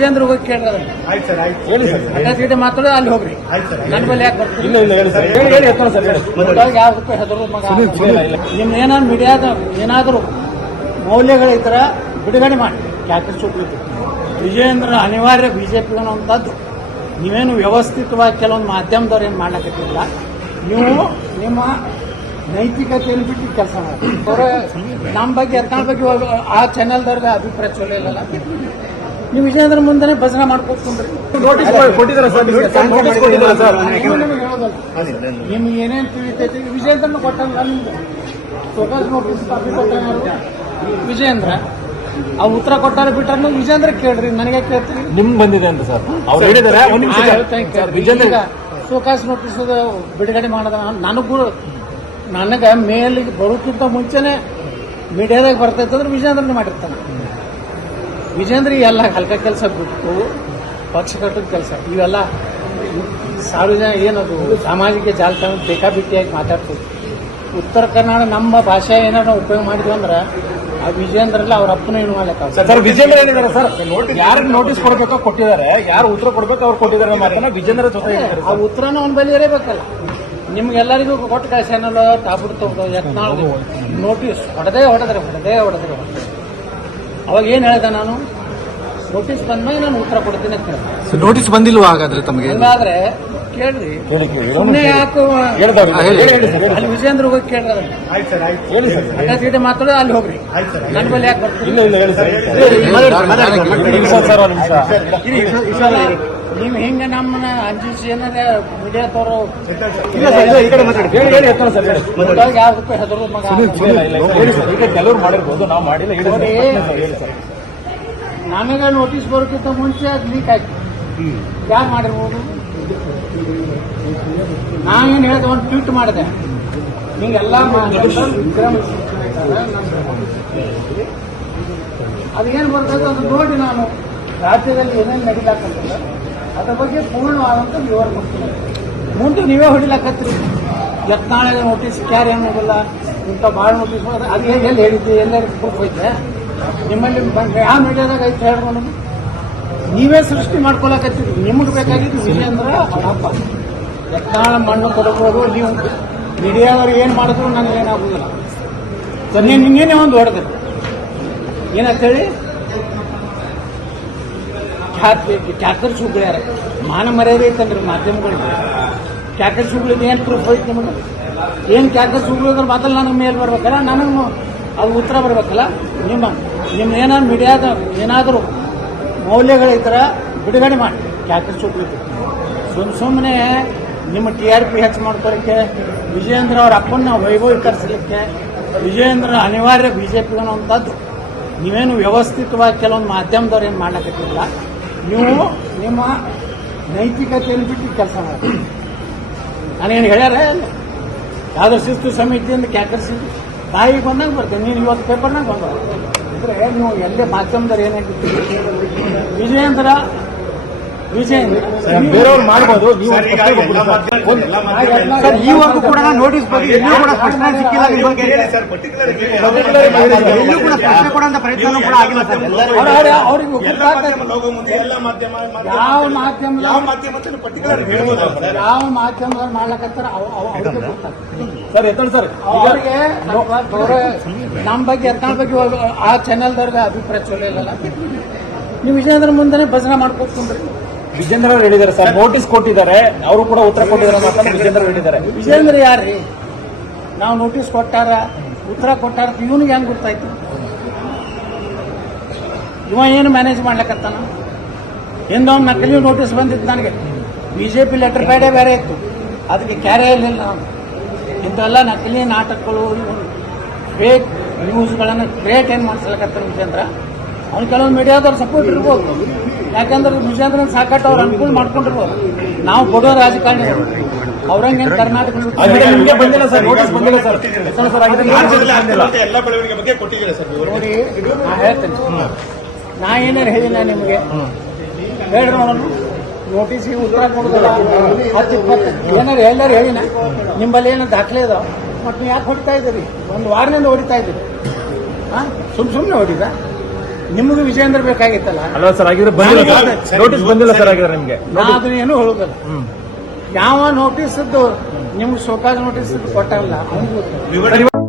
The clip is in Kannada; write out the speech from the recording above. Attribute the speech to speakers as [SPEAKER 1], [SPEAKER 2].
[SPEAKER 1] ವಿಜೇಂದ್ರ ಹೋಗಿ ಕೇಳಿದ್ರೆ
[SPEAKER 2] ಆಯ್ತು ಸರ್ ಆಯ್ತು.
[SPEAKER 3] ಹೇಳಿ ಸರ್.
[SPEAKER 1] ಅಡ್ಡ ಚೀಟಿ ಮಾತಾಡೋದು ಅಲ್ಲಿ ಹೋಗ್ರಿ.
[SPEAKER 2] ಆಯ್ತು ಸರ್
[SPEAKER 1] ನನ್ನ ಬಳಿ ಯಾಕೆ ಬರ್ತೀರಿ?
[SPEAKER 3] ಇಲ್ಲ ಇಲ್ಲ ಹೇಳಿ ಸರ್. ಹೇಳಿ ಹೇಳಿ ಎತ್ತೋಣ ಸರ್ ಹೇಳಿ.
[SPEAKER 1] ಮೊದಲಾಗಿ ಯಾವ್ದಕ್ಕೂ ಹೆದರು ಮಗ?
[SPEAKER 3] ಇಲ್ಲ, ಇಲ್ಲ.
[SPEAKER 1] ನಿಮ್ ಏನಾದ್ರು ಮೀಡಿಯಾದ ಏನಾದರೂ ಮೌಲ್ಯಗಳಿದ್ರ ಬಿಡುಗಡೆ ಮಾಡಿ. ಯಾಕೆ ಸುಟ್ಟು ವಿಜಯೇಂದ್ರ ಅನಿವಾರ್ಯ ಬಿಜೆಪಿ ಅನ್ನೋದ್ದು ನೀವೇನು ವ್ಯವಸ್ಥಿತವಾಗಿ ಕೆಲವೊಂದು ಮಾಧ್ಯಮದವ್ರು ಏನು ಮಾಡ್ಲಕತ್ತಿಲ್ಲ. ನೀವು ನಿಮ್ಮ ನೈತಿಕತೆಯನ್ನು ಬಿಟ್ಟು ಕೆಲಸ ಮಾಡಿ ಅವ್ರ ನಮ್ಮ ಬಗ್ಗೆ ಎತ್ತಾಳ ಬಗ್ಗೆ ಆ ಚಾನೆಲ್ದವ್ರಿಗೆ ಅಭಿಪ್ರಾಯ ಚಲೋ ಇಲ್ಲಲ್ಲ. ನೀವು ವಿಜಯೇಂದ್ರ ಮುಂದೆ ಭಜನೆ
[SPEAKER 3] ಸರ್? ನಿಮಗೆ
[SPEAKER 1] ಏನೇನು ತಿಳಿತೈತಿ ವಿಜಯೇಂದ್ರನ ಕೊಟ್ಟಲ್ಲ ನಿಮ್ಗೆ ಸೋಕಾಸ್ ನೋಟಿಸ್ ಕಾಪಿ ಕೊಟ್ಟಾನ ವಿಜಯೇಂದ್ರ ಆ ಉತ್ತರ ಕೊಟ್ಟಾರ ಬಿಟ್ಟಾರ ವಿಜೇಂದ್ರ ಕೇಳ್ರಿ ನನಗೆ ಕೇಳ್ತೀರಿ
[SPEAKER 3] ನಿಮ್ ಬಂದಿದೆ ಅಂತ ಸರ್. ಅವ್ರು ವಿಜೇಂದ್ರ
[SPEAKER 1] ಸೋಕಾಸ್ ನೋಟಿಸ್ ಬಿಡುಗಡೆ ಮಾಡದ. ನನಗೂ ನನಗ ಮೇಲಿಗೆ ಬರೋಕ್ಕಿಂತ ಮುಂಚೆನೆ ಮೀಡಿಯಾದಾಗ ಬರ್ತೈತಂದ್ರೆ ಅಂದ್ರೆ ವಿಜೇಂದ್ರನೇ ಮಾಡಿರ್ತಾನೆ. ವಿಜೇಂದ್ರ ಎಲ್ಲ ಹಲ್ಕ ಕೆಲಸ ಬಿಟ್ಟು ಪಕ್ಷ ಕಟ್ಟದ ಕೆಲಸ. ಇವೆಲ್ಲ ಸಾರ್ವಜನಿಕ ಏನದು ಸಾಮಾಜಿಕ ಜಾಲತಾಣ ಬೇಕಾಬಿಟ್ಟಿಯಾಗಿ ಮಾತಾಡ್ತೀವಿ ಉತ್ತರ ಕನ್ನಡ ನಮ್ಮ ಭಾಷೆ ಏನಾದ್ರು ಉಪಯೋಗ ಮಾಡಿದ್ವಿ ಅಂದ್ರೆ ಆ ವಿಜೇಂದ್ರಲ್ಲ ಅವ್ರ ಅಪ್ಪನ ಏನು ಮಾಡ್ಲಿಕ್ಕೆ
[SPEAKER 3] ಸರ್ ವಿಜೇಂದ್ರ ಏನಿದ್ದಾರೆ ಸರ್? ಯಾರು ನೋಟಿಸ್ ಕೊಡ್ಬೇಕೋ ಕೊಟ್ಟಿದ್ದಾರೆ ಯಾರು ಉತ್ತರ ಕೊಡ್ಬೇಕು ಅವ್ರು ಕೊಟ್ಟಿದ್ದಾರೆ ವಿಜೇಂದ್ರ ಜೊತೆ
[SPEAKER 1] ಆ ಉತ್ತರನ ಅವ್ನ ಬಲಿ ಇರಬೇಕಲ್ಲ ನಿಮ್ಗೆಲ್ಲರಿಗೂ ಕೊಟ್ಟು ಕಾಸೇನಲ್ಲ ಟಾಬ್ ತಗೊಂಡು ಯತ್ನಾಳ್ ನೋಟಿಸ್ ಹೊಡೆದೇ ಹೊಡೆದ್ರೆ ಹೊಡೆದೇ ಹೊಡೆದ್ರೆ. ಅವಾಗ ಏನು ಹೇಳಿದೆ ನಾನು ನೋಟಿಸ್ ಬಂದ್ಮೇಲೆ ನಾನು ಉತ್ತರ ಕೊಡ್ತೀನಿ ಅಂತ ಹೇಳಿದೆ
[SPEAKER 4] ನೋಟಿಸ್ ಬಂದಿಲ್ವಾ ಹಾಗಾದ್ರೆ ತಮಗೆ
[SPEAKER 1] ಹಂಗಾದ್ರೆ ಕೇಳ್ರಿ ಸುಮ್ಮನೆ ಯಾಕೋ
[SPEAKER 3] ಹೇಳ್ದವ್ರು
[SPEAKER 4] ಹೇಳಿ,
[SPEAKER 3] ಹೇಳಿ ಹೇಳಿ ಸರ್
[SPEAKER 1] ಅಲ್ಲಿ ವಿಜೇಂದ್ರ ಹೋಗಿ ಅಡ್ಡ ಚೀಟಿ ಮಾತಾಡೋದು ಅಲ್ಲಿ ಹೋಗ್ರಿ ನನ್ನ ಬಳಿ ಯಾಕೆ ಬರ್ತೀರಿ
[SPEAKER 3] ಇಲ್ಲ ಇಲ್ಲ ಹೇಳಿ ಸರ್ ಒಂದ್ ನಿಮಿಷ ಸರ್ ಒಂದ್ ನಿಮಿಷ
[SPEAKER 1] ನೀವು ಹಿಂಗೆ ನಮ್ಮನ್ನ ಅಂಜಿಸಿ ಏನಾರ ಮೀಡಿಯಾದವರು
[SPEAKER 3] ಇಲ್ಲ ಸರ್ ಇಲ್ಲ ಈ ಕಡೆ ಮಾತಾಡಿ. ಹೇಳಿ ಹೇಳಿ ಸರ್ ಹೇಳಿ.
[SPEAKER 1] ಮೊದಲಾಗಿ ಯಾವ್ದಕ್ಕೂ ಹೆದರು ಮಗ.
[SPEAKER 3] ಕೆಲವ್ರು ಮಾಡಿರ್ಬೋದು ನಾವು ಮಾಡಿಲ್ಲ
[SPEAKER 1] ನಮಗೆ ನೋಟಿಸ್ ಬರೋಕ್ಕಿಂತ ಮುಂಚೆ ಅದು ಲೀಕ್ ಆಯ್ತು. ಯಾರು ಮಾಡಿರ್ಬೋದು? ನಾನೇನು ಹೇಳಿದೆ ಒಂದು ಟ್ವೀಟ್ ಮಾಡಿದೆ. ಹಿಂಗೆಲ್ಲ ಅದೇನು ಬರ್ತದೆ ಅದು ನೋಡಿ ನಾನು. ರಾಜ್ಯದಲ್ಲಿ ಏನೇನು ನಡೀಲಾಕತ್ತಿಲ್ಲ ಅದ್ರ ಬಗ್ಗೆ ಪೂರ್ಣವಾದಂಥ ವಿವರ ಕೊಡ್ತೀನಿ. ಮುಂದೆ ನೀವೇ ಹೊಡಿಲಾಕತ್ರಿ. ಯತ್ನಾಳೆ ನೋಟಿಸ್ ಕ್ಯಾರ್ ಏನು ಹೋಗಲ್ಲ ಇಂಥ ಭಾಳ ನೋಟಿಸ್ ಅದು ಎಲ್ಲಿ ಹೇಳಿದ್ದೆ? ಎಲ್ಲರೂ ಪ್ರೂಫ್ ನಿಮ್ಮಲ್ಲಿ ಯಾವ ಮೀಡಿಯಾದಾಗ ಐತೆ ಹೇಳ್ಕೊಂಡು ನೀವೇ ಸೃಷ್ಟಿ ಮಾಡ್ಕೊಳಕತ್ತೀರಿ. ನಿಮ್ಗೆ ಬೇಕಾಗಿದ್ದು ಅಂದ್ರೆ ಹಬ್ಬ ಯತ್ನಾಳ ಮಣ್ಣು ಕೊಡಬಹುದು ನೀವು ಮೀಡಿಯಾದವ್ರು ಏನು ಮಾಡಿದ್ರು ನನಗೆ ಏನಾಗುದಿಲ್ಲ. ಸರ್ ನೀನು ನಿನ್ನೇನೆ ಒಂದು ಏನಂತ ಏನಂತೇಳಿ? ಕ್ಯಾಕರ್ ಸುಗ್ಳ್ಯಾರ ಮಾನ ಮರ್ಯಾದೆ ಐತಂದ್ರೆ ಮಾಧ್ಯಮಗಳಿಗೆ ಕ್ಯಾಕರ್ ಸುಗ್ಳಿದ ಏನು ಪ್ರೂಫ್ ಐತೆ ನಿಮಗೆ? ಏನು ಕ್ಯಾಕರ್ ಅಂದ್ರೆ ಮೊದಲು ನನಗೆ ಮೇಲ್ ಬರ್ಬೇಕಲ್ಲ? ನನಗೆ ಅದು ಉತ್ತರ ಬರ್ಬೇಕಲ್ಲ? ನಿಮ್ಮ ನಿಮ್ಮ ಏನಾದ್ರು ಮೀಡಿಯಾದ ಏನಾದರೂ ಮೌಲ್ಯಗಳಿದ್ರ ಬಿಡುಗಡೆ ಮಾಡಿ. ಕ್ಯಾಕರ್ ಸುಗ್ಳಿದ್ದು ಸುಮ್ ಸುಮ್ಮನೆ ನಿಮ್ಮ ಟಿ ಆರ್ ಪಿ ಹೆಚ್ಚು ಮಾಡ್ಕೊಳಕ್ಕೆ, ವಿಜಯೇಂದ್ರ ಅವ್ರ ಅಪ್ಪನ್ನ ವೈಭವೀಕರಿಸಲಿಕ್ಕೆ ವಿಜಯೇಂದ್ರ ಅನಿವಾರ್ಯ ಬಿಜೆಪಿ ಅನ್ನುವಂಥದ್ದು. ನೀವೇನು ವ್ಯವಸ್ಥಿತವಾಗಿ ಕೆಲವೊಂದು ಮಾಧ್ಯಮದವ್ರು ಏನು ಮಾಡ್ಲಕತ್ತಿಲ್ಲ ನೀವು ನಿಮ್ಮ ನೈತಿಕತೆಯನ್ನು ಬಿಟ್ಟು ಕೆಲಸ ಮಾಡಿ. ನಾನೇನು ಹೇಳ್ಯಾರ? ಯಾವ್ದೋ ಶಿಸ್ತು ಸಮಿತಿಯಿಂದ ಕ್ಯಾಕರಿಸಿದ್ದು ತಾಯಿಗೆ ಬಂದಾಗ ಬರ್ತೇನೆ ನೀನು ಇವತ್ತು ಪೇಪರ್ನಾಗ ಬಂದ. ಅಂದ್ರೆ ನೀವು ಎಲ್ಲೇ ಮಾಧ್ಯಮದವ್ರು ಏನಾಗಿತ್ತು ವಿಜಯೇಂದ್ರ
[SPEAKER 3] ಬೇರೆಯವ್ರು ಮಾಡ್ಬೋದು ನೀವು
[SPEAKER 2] ಸರ್,
[SPEAKER 4] ಈವರೆಗೂ ಕೂಡ ನೋಟಿಸ್ ಬಗ್ಗೆ ಎಲ್ಲೂ ಕೂಡ ಸ್ಪಷ್ಟನೆ ಸಿಕ್ಕಿಲ್ಲ. ಎಲ್ಲೂ ಕೂಡ ಸ್ಪಷ್ಟನೆ ಕೊಡುವಂತ ಪ್ರಯತ್ನ ಕೂಡ ಆಗಿಲ್ಲ ಸರ್.
[SPEAKER 1] ಯಾವ ಮಾಧ್ಯಮ
[SPEAKER 2] ಯಾವ ಮಾಧ್ಯಮ ಅಂತ ಪರ್ಟಿಕ್ಯುಲರ್ ಹೇಳ್ಬೋದು ಸರ್.
[SPEAKER 1] ಯಾವ ಮಾಧ್ಯಮದವ್ರು ಮಾಡ್ಲಕತ್ತಾರ ಅವ್- ಅವ್- ಅವ್ರಿಗೆ
[SPEAKER 3] ಸರ್ ಎತ್ತೋಣ ಸರ್.
[SPEAKER 1] ಅವರಿಗೆ ನಮ್ಮ ಬಗ್ಗೆ ಎತ್ತಾಳ ಬಗ್ಗೆ ಆ ಚಾನೆಲ್ದವ್ರಿಗೆ ಅಭಿಪ್ರಾಯ ಚಲೋ ಇಲ್ಲಲ್ಲ. ನೀವು ವಿಜಯೇಂದ್ರ ಮುಂದೆ ಭಜನೆ ಮಾಡ್ಕೊಂಡು ಕುಂದ್ರಿ.
[SPEAKER 3] ವಿಜೇಂದ್ರ ಅವ್ರು ಹೇಳಿದ್ದಾರೆ ಸರ್. ನೋಟಿಸ್ ಕೊಟ್ಟಿದ್ದಾರೆ. ಅವರು ಕೂಡ ಉತ್ತರ ಕೊಟ್ಟಿದ್ದಾರೆ ಮಾತನ್ನ ವಿಜೇಂದ್ರ ಹೇಳಿದ್ದಾರೆ.
[SPEAKER 1] ವಿಜೇಂದ್ರ ಯಾರ್ರಿ ನಾವು ನೋಟಿಸ್ ಕೊಟ್ಟಾರ, ಉತ್ತರ ಕೊಟ್ಟಾರ ಇವನಿಗೆ ಹೆಂಗ್ ಗೊತ್ತಾಯ್ತು? ಇವ ಏನು ಮ್ಯಾನೇಜ್ ಮಾಡ್ಲಕತ್ತಾನ? ಹಿಂದೊಂದು ನಕಲಿ ನೋಟಿಸ್ ಬಂದಿತ್ತು ನನಗೆ. ಬಿಜೆಪಿ ಲೆಟರ್ ಪ್ಯಾಡೇ ಬೇರೆ ಇತ್ತು. ಅದಕ್ಕೆ ಕ್ಯಾರೆ ಇರಲಿಲ್ಲ ನಾನು ಇಂಥವೆಲ್ಲ ನಕಲಿ ನಾಟಕಗಳು ಫೇಕ್ ನ್ಯೂಸ್ಗಳನ್ನು ಕ್ರಿಯೇಟ್ ಏನು ಮಾಡಿಸ್ಲಕತ್ತಾನ ವಿಜೇಂದ್ರ? ಅವ್ನು ಕೆಲವೊಂದು ಮೀಡಿಯಾದವ್ರು ಸಪೋರ್ಟ್ ಇರ್ಬೋದು. ಯಾಕಂದ್ರೆ ಮುಜಾಂದ್ರ ಸಾಕಟ್ಟು ಅವ್ರು ಅನುಕೂಲ ಮಾಡ್ಕೊಂಡಿರ್ಬೋದು. ನಾವು ಕೊಡೋ ರಾಜಕಾರಣಿ ಅವ್ರಂಗೆ ಕರ್ನಾಟಕ
[SPEAKER 3] ಆಗಿದೆ ನಿಮಗೆ ಬಂದಿಲ್ಲ ಸರ್ ನೋಟಿಸ್ ಬಂದಿಲ್ಲ ಸರ್. ಎತ್ತೋಣ ಸರ್ ಆಗಿದೆ. notice
[SPEAKER 2] ರಾಜ್ಯದಲ್ಲಿ
[SPEAKER 3] ಬಂದಿಲ್ಲ.
[SPEAKER 2] ಆಗ್ತಿರುವಂತ ಎಲ್ಲ ಬೆಳವಣಿಗೆ ಬಗ್ಗೆ ಕೊಟ್ಟಿದ್ದೀರಾ ಸರ್ ವಿವರ
[SPEAKER 1] ನೋಡಿ ನಾ ಹೇಳ್ತೇನೆ. ನಾ ಏನಾರು ಹೇಳಿನ ನಿಮಗೆ? ಹೇಳ್ರಿ ನೋಡೋಣ. ನೋಟಿಸ್ ಉತ್ತರ ಕೊಡೋದಲ್ಲ? ಹತ್ತು ಇಪ್ಪತ್ತು. ಏನಾರು ಎಲ್ಲರೂ ಹೇಳಿನ? ನಿಮ್ಮಲ್ಲಿ ಏನೋ ದಾಖಲೆ ಇದಾವೆ? ಮತ್ತೆ ನೀವು ಯಾಕೆ ಹೊಡಿತಾ ಇದ್ದೀರಿ ಒಂದು ವಾರದಿಂದ ಹೊಡಿತಾ ಇದ್ದೀರಿ ಹಾಂ ಸುಮ್ ಸುಮ್ಮನೆ ಹೊಡಿದ? ನಿಮಗೂ ವಿಜೇಂದ್ರ ಬೇಕಾಗಿತ್ತಲ್ಲ?
[SPEAKER 3] ಅಲ್ಲ ಸರ್ ಆಗಿದ್ರೆ ಬಂದಿಲ್ಲ ಸರ್ ನೋಟಿಸ್ ಬಂದಿಲ್ಲ ಸರ್ ಆಗಿದ್ರೆ ನಿಮ್ಗೆ.
[SPEAKER 1] ನಾ ಅದನ್ನ ಏನು ಹೇಳುದಿಲ್ಲ. ಯಾವ ನೋಟಿಸ್ ನಿಮ್ಗೆ ಶೋಕಾಸ್ ನೋಟಿಸ್ ಕೊಟ್ಟಲ್ಲ ಅವ್ನಿಗೆ